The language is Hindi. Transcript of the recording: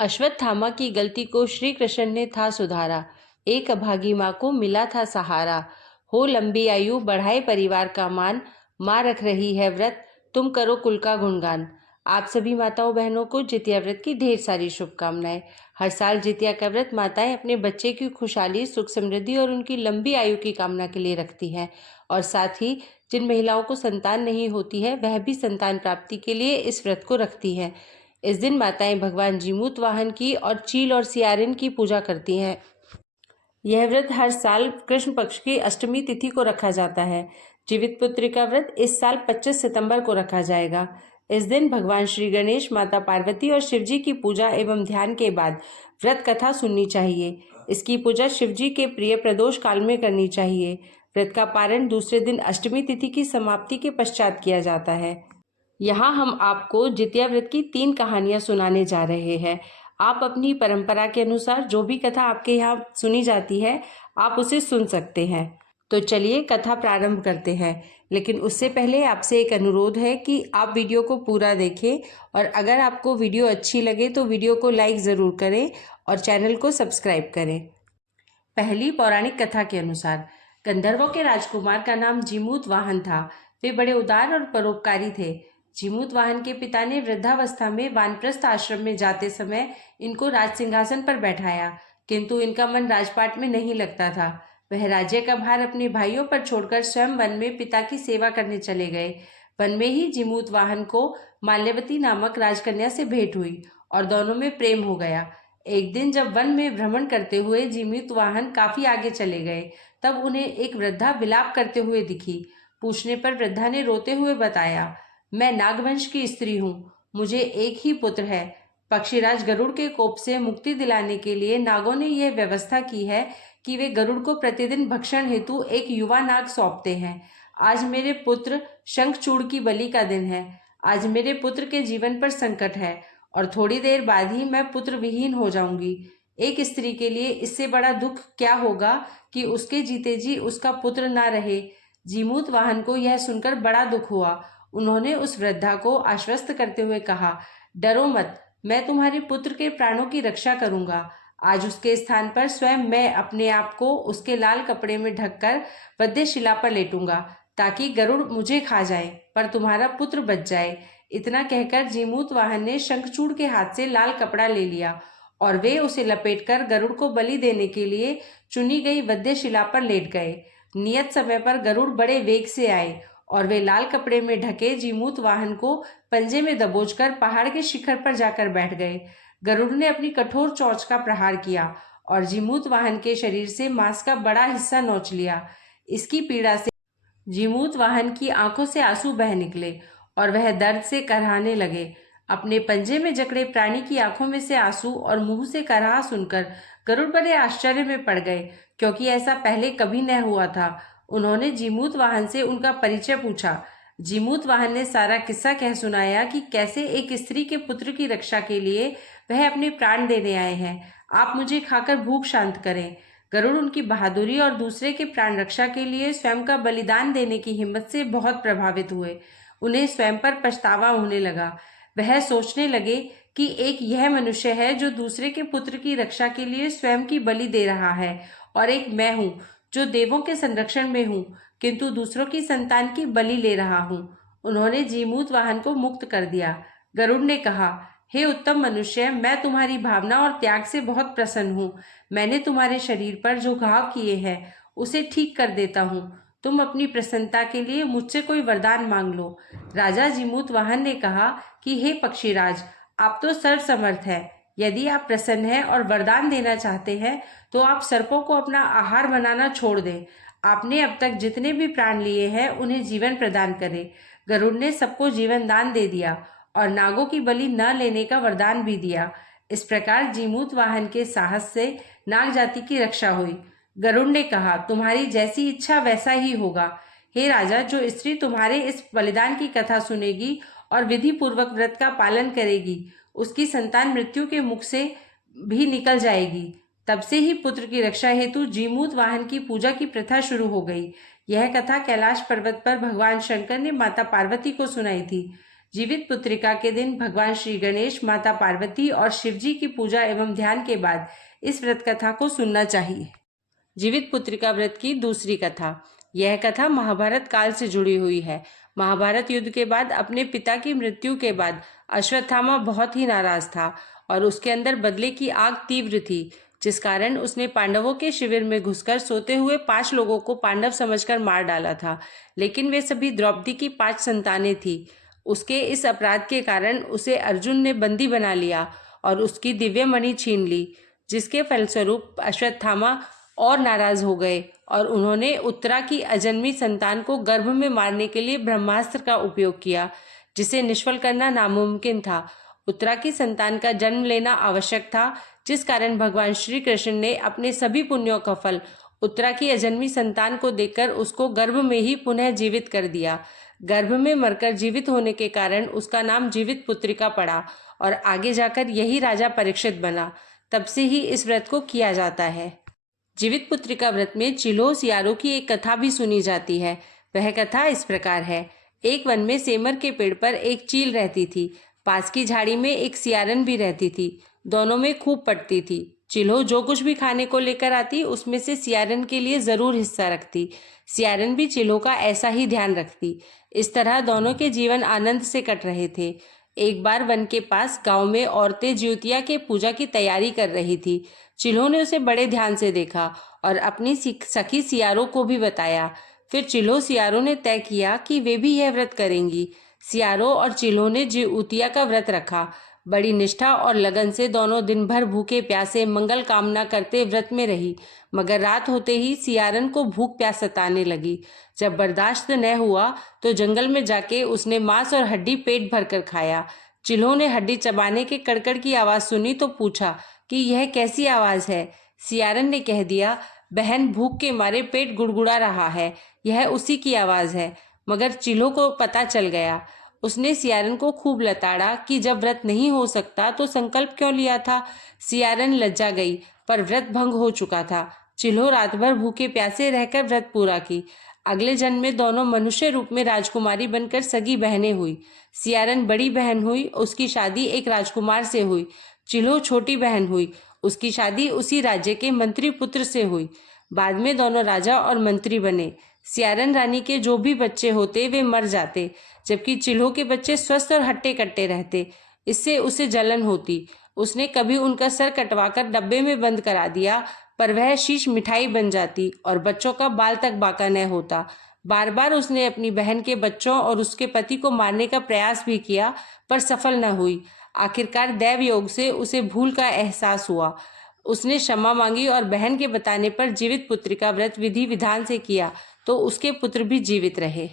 अश्वत्थामा की गलती को श्री कृष्ण ने था सुधारा। एक अभागी माँ को मिला था सहारा। हो लंबी आयु बढ़ाए परिवार का मान, माँ रख रही है व्रत, तुम करो कुल का गुणगान। आप सभी माताओं बहनों को जितिया व्रत की ढेर सारी शुभकामनाएं। हर साल जितिया का व्रत माताएं अपने बच्चे की खुशहाली, सुख समृद्धि और उनकी लंबी आयु की कामना के लिए रखती हैं। और साथ ही जिन महिलाओं को संतान नहीं होती है वह भी संतान प्राप्ति के लिए इस व्रत को रखती हैं। इस दिन माताएं भगवान जीमूत वाहन की और चील और सियारिन की पूजा करती हैं। यह व्रत हर साल कृष्ण पक्ष की अष्टमी तिथि को रखा जाता है। जीवित पुत्री का व्रत इस साल 25 सितंबर को रखा जाएगा। इस दिन भगवान श्री गणेश, माता पार्वती और शिवजी की पूजा एवं ध्यान के बाद व्रत कथा सुननी चाहिए। इसकी पूजा शिवजी के प्रिय प्रदोष काल में करनी चाहिए। व्रत का पारण दूसरे दिन अष्टमी तिथि की समाप्ति के पश्चात किया जाता है। यहाँ हम आपको जितिया व्रत की 3 कहानियां सुनाने जा रहे हैं। आप अपनी परंपरा के अनुसार जो भी कथा आपके यहाँ सुनी जाती है आप उसे सुन सकते हैं। तो चलिए कथा प्रारंभ करते हैं। लेकिन उससे पहले आपसे एक अनुरोध है कि आप वीडियो को पूरा देखें और अगर आपको वीडियो अच्छी लगे तो वीडियो को लाइक ज़रूर करें और चैनल को सब्सक्राइब करें। पहली पौराणिक कथा के अनुसार गंधर्वों के राजकुमार का नाम जीमूत वाहन था। वे बड़े उदार और परोपकारी थे। जीमूत वाहन के पिता ने वृद्धावस्था में वानप्रस्थ आश्रम में जाते समय इनको राज सिंहासन पर बैठाया, किंतु इनका मन राजपाट में नहीं लगता था। वह राज्य का भार अपने भाइयों पर छोड़कर स्वयं वन में पिता की सेवा करने चले गए। वन में ही जीमूत वाहन को माल्यवती नामक राजकन्या से भेंट हुई और दोनों में प्रेम हो गया। एक दिन जब वन में भ्रमण करते हुए जीमूत वाहन काफी आगे चले गए, तब उन्हें एक वृद्धा विलाप करते हुए दिखी। पूछने पर वृद्धा ने रोते हुए बताया, मैं नागवंश की स्त्री हूँ, मुझे एक ही पुत्र है। पक्षीराज गरुड़ के कोप से मुक्ति दिलाने के लिए नागों ने यह व्यवस्था की है कि वे गरुड़ को प्रतिदिन भक्षण हेतु एक युवा नाग सौंपते हैं। आज मेरे पुत्र शंखचूड़ की बलि का दिन है। आज मेरे पुत्र के जीवन पर संकट है और थोड़ी देर बाद ही मैं पुत्र विहीन हो जाऊंगी। एक स्त्री के लिए इससे बड़ा दुख क्या होगा कि उसके जीते जी उसका पुत्र ना रहे। जीमूत वाहन को यह सुनकर बड़ा दुख हुआ। उन्होंने उस वृद्धा को आश्वस्त करते हुए कहा, डरो मत, मैं तुम्हारे पुत्र के प्राणों की रक्षा करूंगा। आज उसके स्थान पर स्वयं मैं अपने आप को उसके लाल कपड़े में ढककर वध्यशिला पर लेटूंगा, ताकि गरुड़ मुझे खा जाए पर तुम्हारा पुत्र बच जाए। इतना कहकर जीमूत वाहन ने शंखचूड़ के हाथ से लाल कपड़ा ले लिया और वे उसे लपेटकर गरुड़ को बलि देने के लिए चुनी गई वध्यशिला पर लेट गए। नियत समय पर गरुड़ बड़े वेग से आए और वे लाल कपड़े में ढके जीमूत वाहन को पंजे में दबोचकर पहाड़ के शिखर पर जाकर बैठ गए। गरुड़ ने अपनी कठोर चोंच का प्रहार किया और जीमूत वाहन के शरीर से मांस का बड़ा हिस्सा नोच लिया। इसकी पीड़ा से जीमूत वाहन की आंखों से आंसू बह निकले और वह दर्द से कराहने लगे। अपने पंजे में जकड़े प्राणी की आंखों में से आंसू और मुंह से कराह सुनकर गरुड़ बड़े आश्चर्य में पड़ गए, क्योंकि ऐसा पहले कभी न हुआ था। उन्होंने जीमूत वाहन से उनका परिचय पूछा। जीमूत वाहन ने सारा किस्सा कह सुनाया कि कैसे एक स्त्री के पुत्र की रक्षा के लिए वह अपने प्राण देने आए हैं। आप मुझे खाकर भूख शांत करें। गरुड़ उनकी बहादुरी और दूसरे के प्राण रक्षा के लिए स्वयं का बलिदान देने की हिम्मत से बहुत प्रभावित हुए। उन्हें स्वयं पर पछतावा होने लगा। वह सोचने लगे कि एक यह मनुष्य है जो दूसरे के पुत्र की रक्षा के लिए स्वयं की बलि दे रहा है, और एक मैं हूँ जो देवों के संरक्षण में हूँ किंतु दूसरों की संतान की बलि ले रहा हूँ। उन्होंने जीमूत वाहन को मुक्त कर दिया। गरुड़ ने कहा, हे उत्तम मनुष्य, मैं तुम्हारी भावना और त्याग से बहुत प्रसन्न हूँ। मैंने तुम्हारे शरीर पर जो घाव किए हैं उसे ठीक कर देता हूँ। तुम अपनी प्रसन्नता के लिए मुझसे कोई वरदान मांग लो। राजा जीमूत वाहन ने कहा कि हे पक्षीराज, आप तो सर्वसमर्थ हैं। यदि आप प्रसन्न हैं और वरदान देना चाहते हैं तो आप सर्पों को अपना आहार बनाना छोड़ दें। आपने अब तक जितने भी प्राण लिए हैं उन्हें जीवन प्रदान करें। गरुड़ ने सबको जीवन दान दे दिया और नागों की बलि न लेने का वरदान भी दिया। इस प्रकार जीमूत वाहन के साहस से नाग जाति की रक्षा हुई। गरुड़ ने कहा, तुम्हारी जैसी इच्छा वैसा ही होगा। हे राजा, जो स्त्री तुम्हारे इस बलिदान की कथा सुनेगी और विधि पूर्वक व्रत का पालन करेगी, उसकी संतान मृत्यु के मुख से भी निकल जाएगी। तब से ही पुत्र की रक्षा हेतु जीमूत वाहन की पूजा की प्रथा शुरू हो गई। यह कथा कैलाश पर्वत पर भगवान शंकर ने माता पार्वती को सुनाई थी। जीवित पुत्रिका के दिन भगवान श्री गणेश, माता पार्वती और शिव जी की पूजा एवं ध्यान के बाद इस व्रत कथा को सुनना चाहिए। जीवित पुत्रिका व्रत की दूसरी कथा। यह कथा महाभारत काल से जुड़ी हुई है। महाभारत युद्ध के बाद अपने पिता की मृत्यु के बाद अश्वत्थामा बहुत ही नाराज था और उसके अंदर बदले की आग तीव्र थी, जिस कारण उसने पांडवों के शिविर में घुसकर सोते हुए 5 लोगों को पांडव समझकर मार डाला था। लेकिन वे सभी द्रौपदी की 5 संतानें थी। उसके इस अपराध के कारण उसे अर्जुन ने बंदी बना लिया और उसकी दिव्य मणि छीन ली, जिसके फलस्वरूप अश्वत्थामा और नाराज हो गए और उन्होंने उत्तरा की अजन्मी संतान को गर्भ में मारने के लिए ब्रह्मास्त्र का उपयोग किया, जिसे निष्फल करना नामुमकिन था। उत्तरा की संतान का जन्म लेना आवश्यक था, जिस कारण भगवान श्री कृष्ण ने अपने सभी पुण्यों का फल उत्तरा की अजन्मी संतान को देकर उसको गर्भ में ही पुनः जीवित कर दिया। गर्भ में मरकर जीवित होने के कारण उसका नाम जीवित पुत्रिका पड़ा और आगे जाकर यही राजा परीक्षित बना। तब से ही इस व्रत को किया जाता है। जीवित पुत्रिका व्रत में चिल्हो सियारों की एक कथा भी सुनी जाती है। वह कथा इस प्रकार है। एक वन में सेमर के पेड़ पर एक चील रहती थी। पास की झाड़ी में एक सियारन भी रहती थी। दोनों में खूब पटती थी। चिल्हो जो कुछ भी खाने को लेकर आती उसमें से सियारन के लिए जरूर हिस्सा रखती। सियारन भी चिल्हो का ऐसा ही ध्यान रखती। इस तरह दोनों के जीवन आनंद से कट रहे थे। एक बार वन के पास गांव में औरतें ज्योतिया के पूजा की तैयारी कर रही थी। चिल्हो ने उसे बड़े ध्यान से देखा और अपनी सखी सियारों को भी बताया। फिर चिल्हो सियारों ने तय किया कि वे भी यह व्रत करेंगी। सियारों और चिल्हो ने ज्योतिया का व्रत रखा। बड़ी निष्ठा और लगन से दोनों दिन भर भूखे प्यासे मंगल कामना करते व्रत में रही, मगर रात होते ही सियारन को भूख प्यास सताने लगी। जब बर्दाश्त न हुआ तो जंगल में जाके उसने मांस और हड्डी पेट भरकर खाया। चिल्हो ने हड्डी चबाने के कड़कड़ की आवाज सुनी तो पूछा कि यह कैसी आवाज है। सियारन ने कह दिया, बहन भूख के मारे पेट गुड़गुड़ा रहा है, यह उसी की आवाज है। मगर चिल्हो को पता चल गया। उसने सियारन को खूब लताड़ा कि जब व्रत नहीं हो सकता तो संकल्प क्यों लिया था। सियारन लज्जा गई, पर व्रत भंग हो चुका था। चिल्हो रात भर भूखे प्यासे रहकर व्रत पूरा की। अगले जन्म में दोनों मनुष्य रूप में राजकुमारी बनकर सगी बहनें हुई। सियारन बड़ी बहन हुई, उसकी शादी एक राजकुमार से हुई। चिल्हो छोटी बहन हुई, उसकी शादी उसी राज्य के मंत्री पुत्र से हुई। बाद में दोनों राजा और मंत्री बने। सियारन रानी के जो भी बच्चे होते वे मर जाते, जबकि चिल्हो के बच्चे स्वस्थ और हट्टे कट्टे रहते। इससे उसे जलन होती। उसने कभी उनका सर कटवाकर डब्बे में बंद करा दिया, पर वह शीश मिठाई बन जाती और बच्चों का बाल तक बाका न होता। बार बार उसने अपनी बहन के बच्चों और उसके पति को मारने का प्रयास भी किया, पर सफल न हुई। आखिरकार दैव योग से उसे भूल का एहसास हुआ। उसने क्षमा मांगी और बहन के बताने पर जीवित पुत्रिका व्रत विधि विधान से किया, तो उसके पुत्र भी जीवित रहे।